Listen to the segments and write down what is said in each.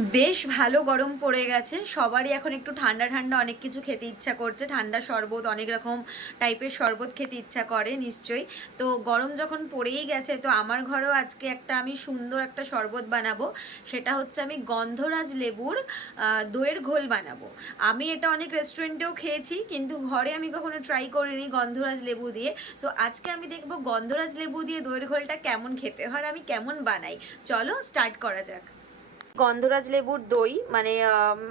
বেশ ভালো গরম পড়ে গেছে, সবারই এখন একটু ঠান্ডা ঠান্ডা অনেক কিছু খেতে ইচ্ছা করছে, ঠান্ডা শরবত, অনেক রকম টাইপের শরবত খেতে ইচ্ছা করে নিশ্চয়ই। তো গরম যখন পড়েই গেছে, তো আমার ঘরেও আজকে আমি সুন্দর একটা শরবত বানাবো। সেটা হচ্ছে আমি গন্ধরাজ লেবুর দইয়ের ঘোল বানাবো। আমি এটা অনেক রেস্টুরেন্টেও খেয়েছি, কিন্তু ঘরে আমি কখনো ট্রাই করিনি গন্ধরাজ লেবু দিয়ে। সো আজকে আমি দেখবো গন্ধরাজ লেবু দিয়ে দইয়ের ঘোলটা কেমন খেতে হয়, আমি কেমন বানাই। চলো স্টার্ট করা যাক। গন্ধরাজ লেবুর দই মানে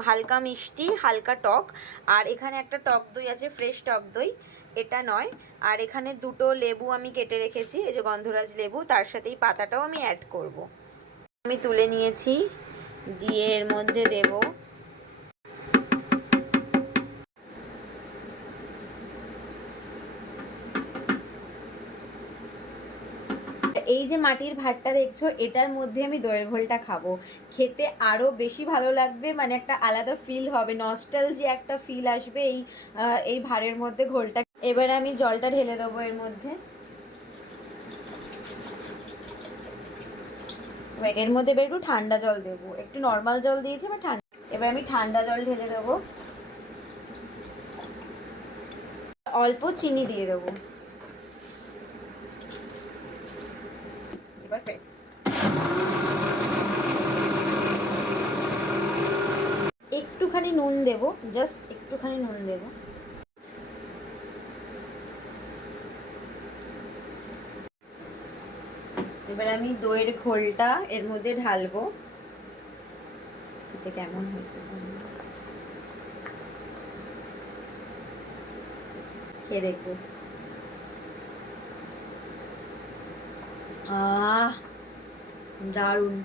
হালকা মিষ্টি হালকা টক, আর এখানে একটা টক দই আছে, ফ্রেশ টক দই, এটা নয়। আর এখানে দুটো লেবু আমি কেটে রেখেছি, এই যে গন্ধরাজ লেবু, তার সাথেই পাতাটাও আমি অ্যাড করব। আমি তুলে নিয়েছি, দিয়ে এর মধ্যে দেব এই যে মাটির ভাতটা দেখছো, এটার মধ্যে আমি দইয়ের ঘোলটা খাবো। খেতে আরো বেশি ভালো লাগবে, মানে একটা আলাদা ফিল হবে, নস্টালজিয়া একটা ফিল আসবে এই ভাঁড়ের মধ্যে ঘোলটা। এবার আমি জলটা ঢেলে দেবো এর মধ্যে। এর মধ্যে এবার একটু ঠান্ডা জল দেবো, একটু নর্মাল জল দিয়েছি বা ঠান্ডা। এবার আমি ঠান্ডা জল ঢেলে দেবো, অল্প চিনি দিয়ে দেবো। এবার প্রেস, একটুখানি নুন দেবো, জাস্ট একটুখানি নুন দেবো। এবার আমি দইয়ের ঘোলটা এর মধ্যে ঢালবো। খেতে কেমন হচ্ছে জানি না, খেয়ে দেখবো। আহ, দারুণ।